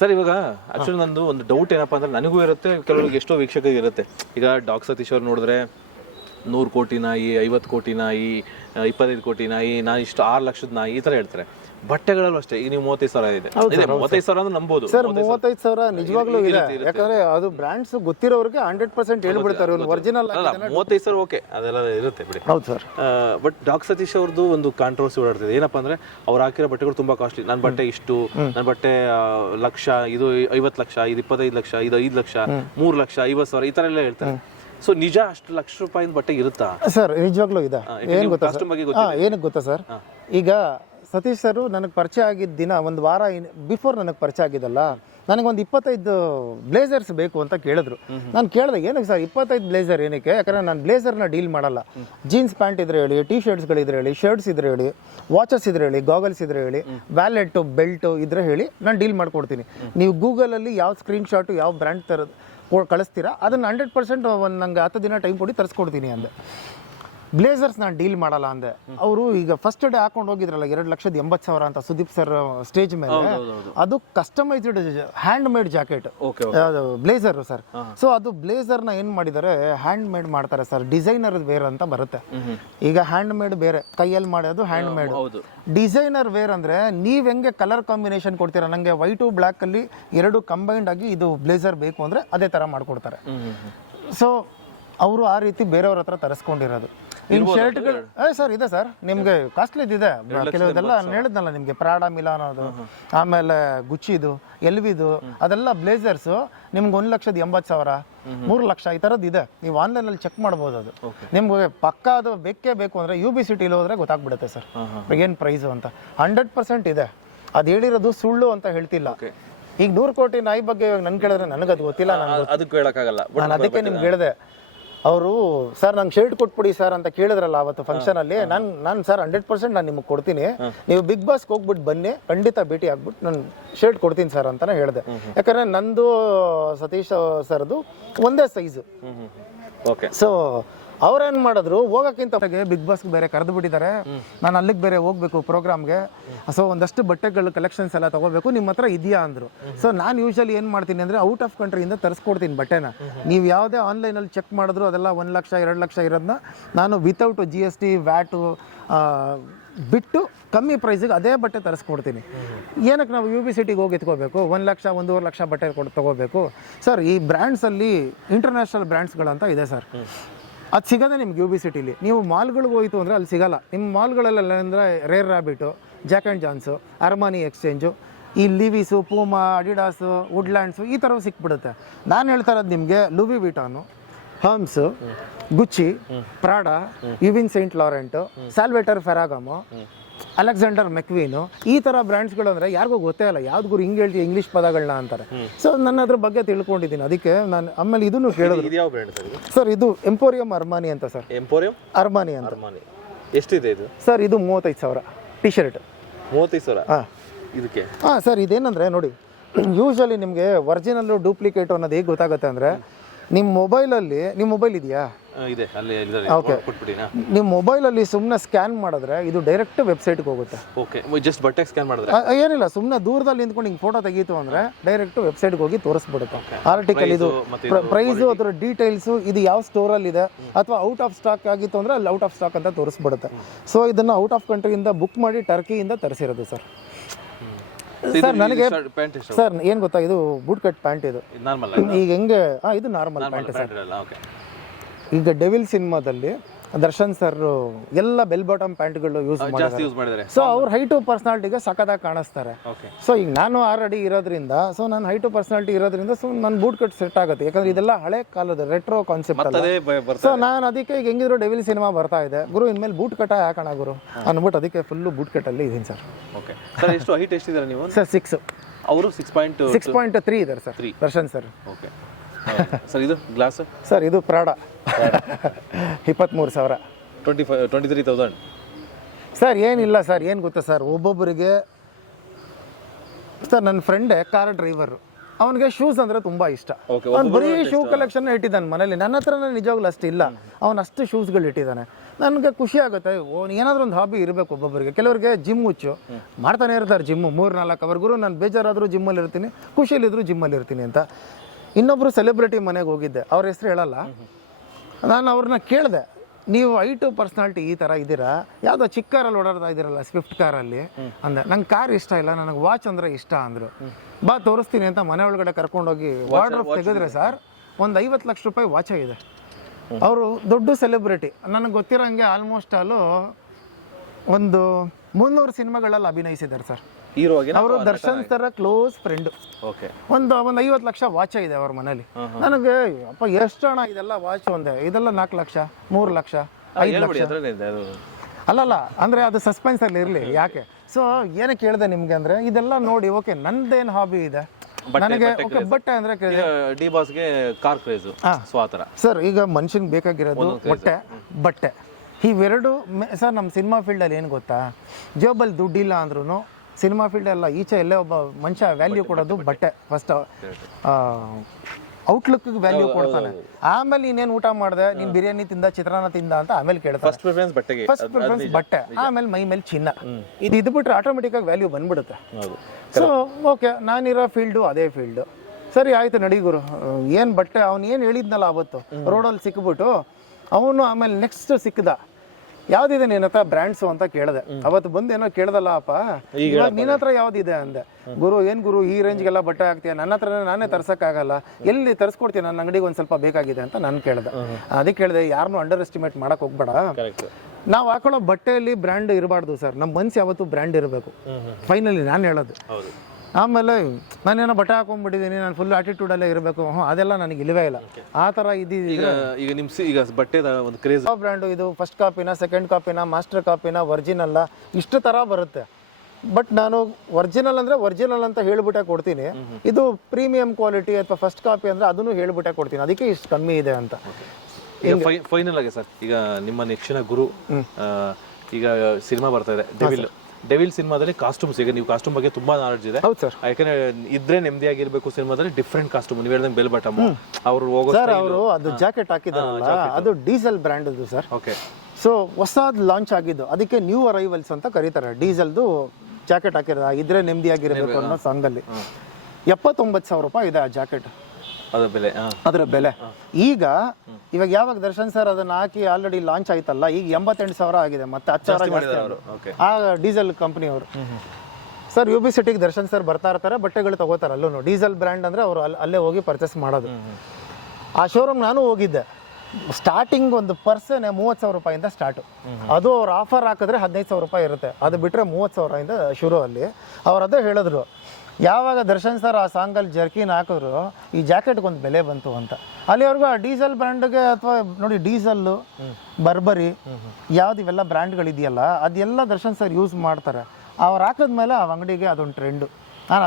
Sir ಇವಾಗ actually ನಂದು ಒಂದು ಡೌಟ್ ಏನಪ್ಪಾ ಅಂದ್ರೆ ನನಗೂ ಇರುತ್ತೆ, ಕೆಲವರಿಗೆ ಎಷ್ಟೋ ವೀಕ್ಷಕರಿಗೆ ಇರುತ್ತೆ. ಈಗ ಡಾಗ್ ಸತೀಶ್ ಅವ್ರು ನೋಡಿದ್ರೆ 100 ಕೋಟಿ ನಾಯಿ, 50 ಕೋಟಿ ನಾಯಿ, 25 ಕೋಟಿ ನಾಯಿ, ನಾನು ಇಷ್ಟು 6 ಲಕ್ಷದ ನಾಯಿ ಈ ತರ ಹೇಳ್ತಾರೆ. ಬಟ್ಟೆಗಳಲ್ಲೂ ಅಷ್ಟೇ, ಈಗ ನೀವು 35,000 ಇದೆ, 35,000 ಅಂದ್ರೆ ನಂಬೋದು ಸರ್. 35,000 ನಿಜವಾಗ್ಲೂ ಇದೆ, ಯಾಕಂದ್ರೆ ಅದು ಬ್ರಾಂಡ್ಸ್ ಗೊತ್ತಿರೋರಿಗೆ 100% ಹೇಳ್ಬಿಡ್ತಾರೆ ಒರಿಜಿನಲ್. 35,000 ಓಕೆ, ಅದೆಲ್ಲ ಇರುತ್ತೆ ಬಿಡಿ. ಹೌದು ಸರ್. ಬಟ್ ಡಾಗ್ ಸತೀಶ್ ಅವ್ರದ್ದು ಒಂದು ಕಾಂಟ್ರವರ್ಸಿ ಓಡಾಡ್ತಿದೆ. ಏನಪ್ಪಾ ಅಂದ್ರೆ ಅವ್ರು ಹಾಕಿರೋ ಬಟ್ಟೆಗಳು ತುಂಬಾ ಕಾಸ್ಟ್ಲಿ. ನನ್ನ ಬಟ್ಟೆ ಇಷ್ಟು, ನನ್ನ ಬಟ್ಟೆ ಲಕ್ಷ, ಇದು 50 ಲಕ್ಷ, ಇದು 25 ಲಕ್ಷ, ಇದು 5 ಲಕ್ಷ, 3 ಲಕ್ಷ, 50,000 ಈ ತರ ಎಲ್ಲ ಹೇಳ್ತಾರೆ. ಸೊ ನಿಜ ಅಷ್ಟು ಲಕ್ಷ ರೂಪಾಯಿ ಬಟ್ಟೆ ಇರುತ್ತಾ ಸರ್? ನಿಜವಾಗ್ಲೂ ಇದೆ. ಏನ್ ಗೊತ್ತಾ ಏನಕ್ಕೆ ಗೊತ್ತಾ ಸರ್, ಈಗ ಸತೀಶ್ ಸರ್ ನನಗೆ ಪರಿಚಯ ಆಗಿದ್ದ ದಿನ ಒಂದು ವಾರ ಬಿಫೋರ್ ನನಗೆ ಪರಿಚಯ ಆಗಿದ್ದಲ್ಲ, ನನಗೊಂದು 25 ಬ್ಲೇಸರ್ಸ್ ಬೇಕು ಅಂತ ಕೇಳಿದ್ರು. ನಾನು ಕೇಳಿದೆ ಏನಕ್ಕೆ ಸರ್ 25 ಬ್ಲೇಸರ್ ಏನಕ್ಕೆ? ಯಾಕಂದರೆ ನಾನು ಬ್ಲೇಸರ್ನ ಡೀಲ್ ಮಾಡಲ್ಲ. ಜೀನ್ಸ್ ಪ್ಯಾಂಟ್ ಇದ್ರೆ ಹೇಳಿ, ಟಿ ಶರ್ಟ್ಸ್ಗಳಿದ್ರೆ ಹೇಳಿ, ಶರ್ಟ್ಸ್ ಇದ್ರೆ ಹೇಳಿ, ವಾಚಸ್ ಇದ್ರೆ ಹೇಳಿ, ಗಾಗಲ್ಸ್ ಇದ್ರೆ ಹೇಳಿ, ವ್ಯಾಲೆಟ್ಟು, ಬೆಲ್ಟು ಇದ್ರೆ ಹೇಳಿ, ನಾನು ಡೀಲ್ ಮಾಡ್ಕೊಡ್ತೀನಿ. ನೀವು ಗೂಗಲಲ್ಲಿ ಯಾವ ಸ್ಕ್ರೀನ್ ಶಾಟು ಯಾವ ಬ್ರ್ಯಾಂಡ್ ಥರದ್ದು ಕಳಿಸ್ತೀರಾ ಅದನ್ನು 100% ಒಂದು ನಂಗೆ 10 ದಿನ ಟೈಮ್ ಕೊಡಿ ತರಿಸ್ಕೊಡ್ತೀನಿ ಅಂದೆ. ಬ್ಲೇಸರ್ಸ್ ನಾನು ಡೀಲ್ ಮಾಡಲ್ಲ ಅಂದೆ. ಅವರು ಈಗ ಫಸ್ಟ್ ಡೇ ಹಾಕೊಂಡು ಹೋಗಿದ್ರಲ್ಲ 2,80,000 ಅಂತ ಸುದೀಪ್ ಸರ್ ಸ್ಟೇಜ್ ಮೇಲೆ, ಅದು customised hand made jacket blazer sir. So ಅದು ಬ್ಲೇಸರ್ನ ಏನು ಮಾಡಿದ್ದಾರೆ, ಹ್ಯಾಂಡ್ ಮೇಡ್ ಮಾಡ್ತಾರೆ ಸರ್. ಡಿಸೈನರ್ ವೇರ್ ಅಂತ ಬರುತ್ತೆ. ಈಗ ಹ್ಯಾಂಡ್ ಮೇಡ್ ಬೇರೆ, ಕೈಯಲ್ಲಿ ಮಾಡೋದು ಹ್ಯಾಂಡ್ ಮೇಡ್. ಡಿಸೈನರ್ ವೇರ್ ಅಂದ್ರೆ ನೀವ್ ಹೆಂಗೆ ಕಲರ್ ಕಾಂಬಿನೇಷನ್ ಕೊಡ್ತೀರಾ, ನಂಗೆ ವೈಟು ಬ್ಲ್ಯಾಕ್ ಅಲ್ಲಿ 2 ಕಂಬೈಂಡ್ ಆಗಿ ಇದು ಬ್ಲೇಸರ್ ಬೇಕು ಅಂದ್ರೆ ಅದೇ ತರ ಮಾಡ್ಕೊಡ್ತಾರೆ. ಸೊ ಅವರು ಆ ರೀತಿ ಬೇರೆಯವ್ರ ಹತ್ರ ತರಿಸ್ಕೊಂಡಿರೋದು. ಇನ್ನು ಶರ್ಟ್ಗಳು ಸರ್ ಇದೆ ಸರ್, ನಿಮ್ಗೆ ಕಾಸ್ಟ್ಲಿ ಇದೆ ಕೆಲವುದೆಲ್ಲ. ಹೇಳಿದ್ನಲ್ಲ ನಿಮ್ಗೆ, ಪ್ರಾಡಾ ಮಿಲಾನೋದು, ಆಮೇಲೆ ಗುಚ್ಚಿದು, ಎಲ್ವಿದು, ಅದೆಲ್ಲ ಬ್ಲೇಸರ್ಸ್ ನಿಮ್ಗೆ 1,80,000, 3 ಲಕ್ಷ ಈ ಥರದ್ದು ಇದೆ. ನೀವು ಆನ್ಲೈನಲ್ಲಿ ಚೆಕ್ ಮಾಡ್ಬೋದು. ಅದು ನಿಮ್ಗೆ ಪಕ್ಕ ಅದು ಬೇಕೇ ಬೇಕು ಅಂದರೆ UB ಸಿಟಿಲಿ ಹೋದ್ರೆ ಗೊತ್ತಾಗ್ಬಿಡುತ್ತೆ ಸರ್ ಏನು ಪ್ರೈಸು ಅಂತ. 100% ಇದೆ. ಅದು ಹೇಳಿರೋದು ಸುಳ್ಳು ಅಂತ ಹೇಳ್ತಿಲ್ಲ. ಈಗ 100 ಕೋಟಿ ನಾಯಿ ಬಗ್ಗೆ ನನ್ ಕೇಳಿದ್ರೆ ನನಗದು ಗೊತ್ತಿಲ್ಲ, ನಾನು ಅದಕ್ಕೆ ನಿಮ್ಗೆ ಹೇಳಿದೆ. ಅವರು ಸರ್ ನಂಗೆ ಶರ್ಟ್ ಕೊಟ್ಬಿಡಿ ಸರ್ ಅಂತ ಕೇಳಿದ್ರಲ್ಲ ಅವತ್ತು ಫಂಕ್ಷನ್ ಅಲ್ಲಿ, ನಾನು ಸರ್ 100% ನಾನು ನಿಮಗೆ ಕೊಡ್ತೀನಿ, ನೀವು ಬಿಗ್ ಬಾಸ್ಗೆ ಹೋಗ್ಬಿಟ್ಟು ಬನ್ನಿ, ಖಂಡಿತ ಭೇಟಿ ಆಗ್ಬಿಟ್ಟು ನಾನು ಶರ್ಟ್ ಕೊಡ್ತೀನಿ ಸರ್ ಅಂತಾನೆ ಹೇಳಿದೆ. ಯಾಕಂದ್ರೆ ನಂದು ಸತೀಶ್ ಸರ್ದು ಒಂದೇ ಸೈಜು. ಸೊ ಅವ್ರೇನ್ ಮಾಡಿದ್ರು, ಹೋಗೋಕ್ಕಿಂತ ಬಿಗ್ ಬಾಸ್ಗೆ ಬೇರೆ ಕರೆದು ಬಿಟ್ಟಿದ್ದಾರೆ, ನಾನು ಅಲ್ಲಿಗೆ ಬೇರೆ ಹೋಗ್ಬೇಕು ಪ್ರೋಗ್ರಾಮ್ಗೆ. ಸೊ ಒಂದಷ್ಟು ಬಟ್ಟೆಗಳು ಕಲೆಕ್ಷನ್ಸ್ ಎಲ್ಲ ತಗೋಬೇಕು, ನಿಮ್ಮ ಹತ್ರ ಇದೆಯಾ ಅಂದರು. ಸೊ ನಾನು ಯೂಶಲಿ ಏನು ಮಾಡ್ತೀನಿ ಅಂದರೆ ಔಟ್ ಆಫ್ ಕಂಟ್ರಿಯಿಂದ ತರಿಸ್ಕೊಡ್ತೀನಿ ಬಟ್ಟೆನ. ನೀವು ಯಾವುದೇ ಆನ್ಲೈನಲ್ಲಿ ಚೆಕ್ ಮಾಡಿದ್ರು ಅದೆಲ್ಲ 1 ಲಕ್ಷ 2 ಲಕ್ಷ ಇರೋದನ್ನ ನಾನು ವಿತೌಟ್ GST ವ್ಯಾಟು ಬಿಟ್ಟು ಕಮ್ಮಿ ಪ್ರೈಸಿಗೆ ಅದೇ ಬಟ್ಟೆ ತರಿಸ್ಕೊಡ್ತೀನಿ. ಏನಕ್ಕೆ ನಾವು UB ಸಿಟಿಗೆ ಹೋಗಿ ಎತ್ಕೋಬೇಕು, 1 ಲಕ್ಷ 1.5 ಲಕ್ಷ ಬಟ್ಟೆ ತಗೋಬೇಕು ಸರ್? ಈ ಬ್ರ್ಯಾಂಡ್ಸಲ್ಲಿ ಇಂಟರ್ನ್ಯಾಷನಲ್ ಬ್ರ್ಯಾಂಡ್ಸ್ಗಳಂತ ಇದೆ ಸರ್, ಅದು ಸಿಗೋದೇ ನಿಮ್ಗೆ UB ಸಿಟಿಲಿ. ನೀವು ಮಾಲ್ಗಳಿಗೆ ಹೋಯ್ತು ಅಂದರೆ ಅಲ್ಲಿ ಸಿಗೋಲ್ಲ. ನಿಮ್ಮ ಮಾಲ್ಗಳಲ್ಲೆಲ್ಲ ಅಂದರೆ ರೇರ್ ರ್ಯಾಬಿಟು, ಜಾಕ್ ಆ್ಯಂಡ್ ಜಾನ್ಸು, ಅರ್ಮಾನಿ ಎಕ್ಸ್ಚೇಂಜು, ಈ ಲಿವೀಸು, ಪೂಮಾ, ಅಡಿಡಾಸು, ವುಡ್ಲ್ಯಾಂಡ್ಸು ಈ ಥರವು ಸಿಕ್ಬಿಡುತ್ತೆ. ನಾನು ಹೇಳ್ತಾ ಇರೋದು ನಿಮಗೆ ಲೂವಿ ವಿಟಾನು, ಹರ್ಮ್ಸು, ಗುಚ್ಚಿ, ಪ್ರಾಡಾ, ಯುವಿನ್ ಸೈಂಟ್ ಲಾರೆಂಟು, ಸಾಲ್ವೇಟರ್ ಫೆರಾಗಮು, ಅಲೆಕ್ಸಾಂಡರ್ ಮೆಕ್ವೀನು, ಈ ಥರ ಬ್ರ್ಯಾಂಡ್ಸ್ಗಳು ಅಂದರೆ ಯಾರಿಗೂ ಗೊತ್ತೇ ಇಲ್ಲ. ಯಾವ್ದು ಗುರು ಹಿಂಗೆ ಹೇಳ್ತೀವಿ ಇಂಗ್ಲೀಷ್ ಪದಗಳನ್ನ ಅಂತಾರೆ. ಸೊ ನನ್ನ ಅದ್ರ ಬಗ್ಗೆ ತಿಳ್ಕೊಂಡಿದ್ದೀನಿ, ಅದಕ್ಕೆ ನಾನು ಆಮೇಲೆ ಇದನ್ನು ಕೇಳಿದ್ರು ಸರ್. ಇದು ಎಂಪೋರಿಯಂ ಅರ್ಮಾನಿ ಅಂತ ಸರ್. ಎಂಪೋರಿಯಂ ಅರ್ಮಾನಿ ಅಂತ. ಎಷ್ಟಿದೆ ಇದು ಸರ್? ಇದು 35,000 ಟಿ ಶರ್ಟ್. 35,000 ಇದಕ್ಕೆ? ಹಾಂ ಸರ್. ಇದೇನಂದರೆ ನೋಡಿ, ಯೂಶಲಿ ನಿಮಗೆ ಒರಿಜಿನಲ್ಲು ಡೂಪ್ಲಿಕೇಟು ಅನ್ನೋದು ಹೇಗೆ ಗೊತ್ತಾಗುತ್ತೆ ಅಂದರೆ, ನಿಮ್ಮ ಮೊಬೈಲಲ್ಲಿ, ನಿಮ್ಮ ಮೊಬೈಲ್ ಇದೆಯಾ? ಓಕೆ. ನಿಮ್ಮ ಮೊಬೈಲಲ್ಲಿ ಸುಮ್ಮನೆ ಸ್ಕ್ಯಾನ್ ಮಾಡಿದ್ರೆ ಇದು ಡೈರೆಕ್ಟ್ ವೆಬ್ಸೈಟ್ಗೆ ಹೋಗುತ್ತೆ. ಓಕೆ. ಜಸ್ಟ್ ಬಟ್ಟೆ ಸ್ಕ್ಯಾನ್ ಮಾಡಿದ್ರೆ ಏನಿಲ್ಲ, ಸುಮ್ಮನೆ ದೂರದಲ್ಲಿ ನಿಂತ್ಕೊಂಡು ಹಿಂಗೆ ಫೋಟೋ ತೆಗೀತು ಅಂದರೆ ಡೈರೆಕ್ಟ್ ವೆಬ್ಸೈಟ್ಗೆ ಹೋಗಿ ತೋರಿಸ್ಬಿಡುತ್ತೆ. ಆರ್ಟಿಕಲ್ ಇದು ಪ್ರೈಸು, ಅದರ ಡೀಟೇಲ್ಸು, ಇದು ಯಾವ ಸ್ಟೋರಲ್ಲಿದೆ, ಅಥವಾ ಔಟ್ ಆಫ್ ಸ್ಟಾಕ್ ಆಗಿತ್ತು ಅಂದರೆ ಅಲ್ಲಿ ಔಟ್ ಆಫ್ ಸ್ಟಾಕ್ ಅಂತ ತೋರಿಸ್ಬಿಡುತ್ತೆ. ಸೊ ಇದನ್ನು ಔಟ್ ಆಫ್ ಕಂಟ್ರಿಯಿಂದ ಬುಕ್ ಮಾಡಿ ಟರ್ಕಿಯಿಂದ ತರಿಸಿರೋದು ಸರ್. ಸರ್ ನನಗೆ ಸರ್ ಏನು ಗೊತ್ತಾ, ಇದು ಬೂಟ್ ಕಟ್ ಪ್ಯಾಂಟ್. ಇದು ಈಗ ಹೆಂಗೆ, ಇದು ನಾರ್ಮಲ್ ಪ್ಯಾಂಟ್ ಸರ್. ಈಗ ಡೆವಿಲ್ ಸಿನಿಮಾದಲ್ಲಿ ದರ್ಶನ್ ಸರ್ ಎಲ್ಲ ಬೆಲ್ ಬಾಟಮ್ ಪ್ಯಾಂಟ್ಗಳು ಯೂಸ್ ಮಾಡಿದ್ದಾರೆ. ಸೊ ಅವ್ರ ಹೈಟು ಪರ್ಸನಾಲಿಟಿಗೆ ಸಖತ್ತಾಗಿ ಕಾಣಿಸ್ತಾರೆ. ಸೊ ಈಗ ನಾನು ಆಲ್ರೆಡಿ ಇರೋದ್ರಿಂದ, ಸೊ ನಾನು ಹೈಟು ಪರ್ಸನಾಲಿಟಿ ಇರೋದ್ರಿಂದ ಸೊ ನನ್ನ ಬೂಟ್ ಕಟ್ ಸೆಟ್ ಆಗುತ್ತೆ. ಯಾಕಂದ್ರೆ ಇದೆಲ್ಲ ಹಳೆ ಕಾಲದ ರೆಟ್ರೋ ಕಾನ್ಸೆಪ್ಟ್ ಅಲ್ಲ. ಸೊ ನಾನು ಅದಕ್ಕೆ ಈಗ ಹೆಂಗಿದ್ರು ಡೆವಿಲ್ ಸಿನಿಮಾ ಬರ್ತಾ ಇದೆ, ಗುರು ಇನ್ಮೇಲೆ ಬೂಟ್ ಕಟ್ ಹಾಕೋಣ ಗುರು ಅಂದ್ಬಿಟ್ಟು ಅದಕ್ಕೆ ಫುಲ್ಲು ಬೂಟ್ ಕಟ್ ಅಲ್ಲಿ ಇದೀನಿ ಸರ್. ಎಷ್ಟು ಹೈಟ್ ಎಷ್ಟಿದ್ದಾರೆ ನೀವು? ಸರ್ 6. ಅವರು 6.3 ಇದ್ದಾರೆ sir Darshan sir. Okay sir. ಇದು ಗ್ಲಾಸ್ ಸರ್? ಇದು ಪ್ರಾಡಾ 23,000. 23,000 ಸರ್. ಏನಿಲ್ಲ ಸರ್, ಏನು ಗೊತ್ತಾ ಸರ್, ಒಬ್ಬೊಬ್ಬರಿಗೆ ಸರ್ ನನ್ನ ಫ್ರೆಂಡೇ ಕಾರ್ ಡ್ರೈವರು. ಅವನಿಗೆ ಶೂಸ್ ಅಂದ್ರೆ ತುಂಬಾ ಇಷ್ಟ. Okay, ಅವ್ನು ಬರೀ ಶೂ ಕಲೆಕ್ಷನ್ ಇಟ್ಟಿದ್ದಾನೆ ಮನೇಲಿ. ನನ್ನ ಹತ್ರ ನಿಜವಾಗ್ಲೂ ಅಷ್ಟು ಇಲ್ಲ, ಅವನು ಅಷ್ಟು ಶೂಸ್ಗಳು ಇಟ್ಟಿದ್ದಾನೆ. ನನಗೆ ಖುಷಿ ಆಗುತ್ತೆ. ಏನಾದರೂ ಒಂದು ಹಾಬಿ ಇರಬೇಕು ಒಬ್ಬೊಬ್ಬರಿಗೆ. ಕೆಲವರಿಗೆ ಜಿಮ್ ಹುಚ್ಚು, ಮಾಡ್ತಾನೆ ಇರ್ತಾರೆ ಜಿಮ್ಮು 3-4 ಅವರ್ಗೂ. ನಾನು ಬೇಜಾರಾದರೂ ಜಿಮ್ಮಲ್ಲಿ ಇರ್ತೀನಿ, ಖುಷಿಯಲ್ಲಿದ್ದರೂ ಜಿಮ್ಮಲ್ಲಿ ಇರ್ತೀನಿ ಅಂತ. ಇನ್ನೊಬ್ಬರು ಸೆಲೆಬ್ರಿಟಿ ಮನೆಗೆ ಹೋಗಿದ್ದೆ, ಅವ್ರ ಹೆಸರು ಹೇಳಲ್ಲ. ನಾನು ಅವ್ರನ್ನ ಕೇಳಿದೆ, ನೀವು ಐಟು ಪರ್ಸ್ನಾಲಿಟಿ ಈ ಥರ ಇದ್ದೀರಾ, ಯಾವುದೋ ಚಿಕ್ಕ ಕಾರಲ್ಲಿ ಓಡಾಡ್ತಾ ಇದ್ದೀರಲ್ಲ ಸ್ವಿಫ್ಟ್ ಕಾರಲ್ಲಿ ಅಂದೆ. ನಂಗೆ ಕಾರ್ ಇಷ್ಟ ಇಲ್ಲ, ನನಗೆ ವಾಚ್ ಅಂದರೆ ಇಷ್ಟ ಅಂದರು. ಬಾ ತೋರಿಸ್ತೀನಿ ಅಂತ ಮನೆ ಒಳಗಡೆ ಕರ್ಕೊಂಡೋಗಿ ವಾರ್ಡ್ರೋಬ್ ತೆಗೆದ್ರೆ ಸರ್ ಒಂದು 50 ಲಕ್ಷ ರೂಪಾಯಿ ವಾಚ್ ಆಗಿದೆ. ಅವರು ದೊಡ್ಡ ಸೆಲೆಬ್ರಿಟಿ, ನನಗೆ ಗೊತ್ತಿರೋಂಗೆ ಆಲ್ಮೋಸ್ಟ್ ಅಲ್ಲೂ ಒಂದು 300 ಸಿನಿಮಾಗಳಲ್ಲಿ ಅಭಿನಯಿಸಿದ್ದಾರೆ ಸರ್. ಹೀರೋ ಅವರು ದರ್ಶನ್ ಥರ ಕ್ಲೋಸ್ ಫ್ರೆಂಡು. ಓಕೆ. ಒಂದು 50 ಲಕ್ಷ ವಾಚ್ ಇದೆ ಅವ್ರ ಮನೇಲಿ. ನನಗೆ ಅಪ್ಪ ಎಷ್ಟು ಹಣ ಇದೆಲ್ಲ ವಾಚ್ ಒಂದೇ, ಇದೆಲ್ಲ 4 ಲಕ್ಷ 3 ಲಕ್ಷ 5 ಲಕ್ಷ. ಅಲ್ಲಲ್ಲ ಅಂದರೆ ಅದು ಸಸ್ಪೆನ್ಸ್ ಅಲ್ಲಿ ಇರಲಿ ಯಾಕೆ. ಸೊ ಏನಕ್ಕೆ ಕೇಳಿದೆ ನಿಮ್ಗೆ ಅಂದರೆ ಇದೆಲ್ಲ ನೋಡಿ ಓಕೆ ನಂದೇನು ಹಾಬಿ ಇದೆ ನನಗೆ. ಓಕೆ ಬಟ್ಟೆ ಅಂದರೆ ಡಿ ಬಾಸ್ಗೆ ಕಾರ್ ಕ್ರೇಜ್, ಸೊ ಆ ಥರ ಸರ್. ಈಗ ಮನುಷ್ಯನಿಗೆ ಬೇಕಾಗಿರೋದು ಬಟ್ಟೆ ಇವೆರಡು. ಸರ್ ನಮ್ಮ ಸಿನಿಮಾ ಫೀಲ್ಡಲ್ಲಿ ಏನು ಗೊತ್ತಾ, ಜೇಬಲ್ಲಿ ದುಡ್ಡಿಲ್ಲ ಅಂದ್ರೂ ಸಿನಿಮಾ ಫೀಲ್ಡ್ ಎಲ್ಲ ಈಚೆ ಎಲ್ಲೇ ಒಬ್ಬ ಮನುಷ್ಯ ವ್ಯಾಲ್ಯೂ ಕೊಡೋದು ಬಟ್ಟೆ. ಫಸ್ಟ್ ಔಟ್ಲುಕ್ಗೆ ವ್ಯಾಲ್ಯೂ ಕೊಡ್ತಾನೆ. ಆಮೇಲೆ ನೀನೇನು ಊಟ ಮಾಡಿದೆ, ನೀನು ಬಿರಿಯಾನಿ ತಿಂದ ಚಿತ್ರಾನ್ನ ತಿಂದ ಅಂತ ಆಮೇಲೆ ಕೇಳ್ತಾನೆ. ಫಸ್ಟ್ ಪ್ರಿಫರೆನ್ಸ್ ಬಟ್ಟೆಗೆ, ಫಸ್ಟ್ ಪ್ರಿಫರೆನ್ಸ್ ಬಟ್ಟೆ, ಆಮೇಲೆ ಮೈ ಮೇಲೆ ಚಿನ್ನ. ಇದು ಬಿಟ್ರೆ ಆಟೋಮೆಟಿಕ್ ಆಗಿ ವ್ಯಾಲ್ಯೂ ಬಂದ್ಬಿಡುತ್ತೆ. ಸೊ ಓಕೆ ನಾನಿರೋ ಫೀಲ್ಡು ಅದೇ ಫೀಲ್ಡು. ಸರಿ ಆಯ್ತು ನಡಿ ಗುರು, ಏನು ಬಟ್ಟೆ ಅವ್ನು ಏನು ಹೇಳಿದ್ನಲ್ಲ ಅವತ್ತು ರೋಡಲ್ಲಿ ಸಿಕ್ಬಿಟ್ಟು ಅವನು ಆಮೇಲೆ ನೆಕ್ಸ್ಟ್ ಸಿಕ್ಕದ ಯಾವ್ದಿದೆ ನಿನ್ನ ಹತ್ರ ಬ್ರ್ಯಾಂಡ್ಸು ಅಂತ ಕೇಳಿದೆ. ಅವತ್ತು ಬಂದು ಏನೋ ಕೇಳ್ದಲ್ಲ ಅಪ್ಪ, ಇವಾಗ ನಿನ್ನ ಹತ್ರ ಯಾವ್ದಿದೆ ಅಂದೆ. ಗುರು ಏನು ಗುರು ಈ ರೇಂಜ್ಗೆಲ್ಲ ಬಟ್ಟೆ ಹಾಕ್ತೀಯ, ನನ್ನ ಹತ್ರ ನಾನೇ ತರ್ಸಕ್ಕಾಗಲ್ಲ, ಎಲ್ಲಿ ತರಿಸ್ಕೊಡ್ತೀಯ, ನನ್ನ ಅಂಗಡಿಗೆ ಒಂದು ಸ್ವಲ್ಪ ಬೇಕಾಗಿದೆ ಅಂತ ನಾನು ಕೇಳಿದೆ. ಅದಕ್ಕೆ ಕೇಳಿದೆ ಯಾರನ್ನೂ ಅಂಡರ್ ಎಸ್ಟಿಮೇಟ್ ಮಾಡಕ್ ಹೋಗ್ಬೇಡ. ನಾವು ಹಾಕೊಳ್ಳೋ ಬಟ್ಟೆಯಲ್ಲಿ ಬ್ರ್ಯಾಂಡ್ ಇರಬಾರ್ದು ಸರ್, ನಮ್ಮ ಮನ್ಸು ಯಾವತ್ತೂ ಬ್ರ್ಯಾಂಡ್ ಇರಬೇಕು. ಫೈನಲಿ ನಾನು ಹೇಳೋದು. ಆಮೇಲೆ ನಾನೇನೋ ಬಟ್ಟೆ ಹಾಕೊಂಡ್ಬಿಟ್ಟಿದ್ದೀನಿ, ನಾನು ಫುಲ್ ಆಟಿಟ್ಯೂಡಲ್ಲೇ ಇರಬೇಕು, ಅದೆಲ್ಲ ನನಗೆ ಇಲ್ಲವೇ ಇಲ್ಲ. ಆ ಥರ ಈಗ ನಿಮ್ಮ ಈಗ ಬಟ್ಟೆದ ಒಂದು ಕ್ರೇಜ್ ಬ್ರ್ಯಾಂಡು ಇದು ಫಸ್ಟ್ ಕಾಪಿನ, ಸೆಕೆಂಡ್ ಕಾಪಿನ, ಮಾಸ್ಟರ್ ಕಾಪಿನ, ಒರಿಜಿನಲ್ಲ ಇಷ್ಟು ಥರ ಬರುತ್ತೆ. ಬಟ್ ನಾನು ಒರಿಜಿನಲ್ ಅಂದರೆ ಒರಿಜಿನಲ್ ಅಂತ ಹೇಳ್ಬಿಟ್ಟೆ ಕೊಡ್ತೀನಿ. ಇದು ಪ್ರೀಮಿಯಂ ಕ್ವಾಲಿಟಿ ಅಥವಾ ಫಸ್ಟ್ ಕಾಪಿ ಅಂದರೆ ಅದನ್ನು ಹೇಳ್ಬಿಟ್ಟೆ ಕೊಡ್ತೀನಿ, ಅದಕ್ಕೆ ಇಷ್ಟು ಕಮ್ಮಿ ಇದೆ ಅಂತ. ಫೈನಲ್ ಆಗಿ ಸರ್, ಈಗ ನಿಮ್ಮ ನೆಚ್ಚಿನ ಗುರು, ಈಗ ಸಿನಿಮಾ ಬರ್ತಾ ಇದೆ ಡೆವಿಲ್ ಸಿನಿಮಾದಲ್ಲಿ ಕಾಸ್ಟ್ಯೂಮ್ಸ್. ಈಗ ನೀವು ಕಾಸ್ಟ್ಯೂಮ್ ಬಗ್ಗೆ ತುಂಬಾ ನಾಲೆಡ್ಜ್ ಇದೆ. ಹೌದು ಸರ್. ಯಾಕಂದ್ರೆ ಇದ್ರೆ ನೆಮ್ಮದಿಯಾಗಿರ್ಬೇಕು ಸಿನಿಮಾದಲ್ಲಿ ಡಿಫ್ರೆಂಟ್ ಕಾಸ್ಟ್ಯೂಮ್. ನೀವು ಹೇಳಿದಂಗೆ ಬೆಲ್ ಬಟಮ್ ಅವರು ಹೋಗೋ ಸರ್, ಅವರು ಅದು ಜಾಕೆಟ್ ಹಾಕಿದಾರಲ್ಲ ಅದು ಡೀಸೆಲ್ ಬ್ರ್ಯಾಂಡ್ ಅದು ಸರ್. ಓಕೆ. ಸೊ ಹೊಸದು ಲಾಂಚ್ ಆಗಿದ್ದು, ಅದಕ್ಕೆ ನ್ಯೂ ಅರೈವಲ್ಸ್ ಅಂತ ಕರೀತಾರೆ. ಡೀಸೆಲ್ದು ಜಾಕೆಟ್ ಹಾಕಿರೋದು ಇದ್ರೆ ನೆಮ್ಮದಿಯಾಗಿರಬೇಕು ಅನ್ನೋ ಸಾಂಗಲ್ಲಿ 79,000 ರೂಪಾಯಿ ಇದೆ ಆ ಜಾಕೆಟ್, ಅದರ ಬೆಲೆ. ಇವಾಗ ಯಾವಾಗ ದರ್ಶನ್ ಸರ್ ಅದನ್ನ ಹಾಕಿ ಆಲ್ರೆಡಿ ಲಾಂಚ್ ಆಯ್ತಲ್ಲ, ಈಗ 88,000 ಆಗಿದೆ, ಮತ್ತೆ 10,000 ಆ ಡೀಸೆಲ್ ಕಂಪನಿಯವರು. ಸರ್ UB ಸಿಟಿಗೆ ದರ್ಶನ್ ಸರ್ ಬರ್ತಾ ಇರ್ತಾರೆ, ಬಟ್ಟೆಗಳು ತಗೋತಾರೆ ಅಲ್ಲೂ. ಡೀಸೆಲ್ ಬ್ರ್ಯಾಂಡ್ ಅಂದ್ರೆ ಅವರು ಅಲ್ಲೇ ಹೋಗಿ ಪರ್ಚೇಸ್ ಮಾಡೋದು. ಆ ಶೋರೂಮ್ ನಾನು ಹೋಗಿದ್ದೆ. ಸ್ಟಾರ್ಟಿಂಗ್ ಒಂದು ಪರ್ಸನ್ 30,000 ರೂಪಾಯಿಂದ ಸ್ಟಾರ್ಟು. ಅದು ಅವ್ರು ಆಫರ್ ಹಾಕಿದ್ರೆ 15,000 ರೂಪಾಯಿ ಇರುತ್ತೆ, ಅದು ಬಿಟ್ಟರೆ 30,000 ಶುರು. ಅಲ್ಲಿ ಅವ್ರು ಅದೇ ಹೇಳಿದ್ರು, ಯಾವಾಗ ದರ್ಶನ್ ಸರ್ ಆ ಸಾಂಗಲ್ಲಿ ಜರ್ಕಿನ್ ಹಾಕಿದ್ರು ಈ ಜಾಕೆಟ್ಗೆ ಒಂದು ಬೆಲೆ ಬಂತು ಅಂತ. ಅಲ್ಲಿವರೆಗೂ ಆ ಡೀಸೆಲ್ ಬ್ರ್ಯಾಂಡ್ಗೆ ಅಥವಾ ನೋಡಿ ಡೀಸೆಲ್ಲು, ಬರ್ಬರಿ, ಯಾವ್ದು ಇವೆಲ್ಲ ಬ್ರ್ಯಾಂಡ್ಗಳಿದೆಯಲ್ಲ ಅದೆಲ್ಲ ದರ್ಶನ್ ಸರ್ ಯೂಸ್ ಮಾಡ್ತಾರೆ. ಅವ್ರು ಹಾಕಿದ್ಮೇಲೆ ಆ ಅಂಗಡಿಗೆ ಅದೊಂದು ಟ್ರೆಂಡು. ನಾನು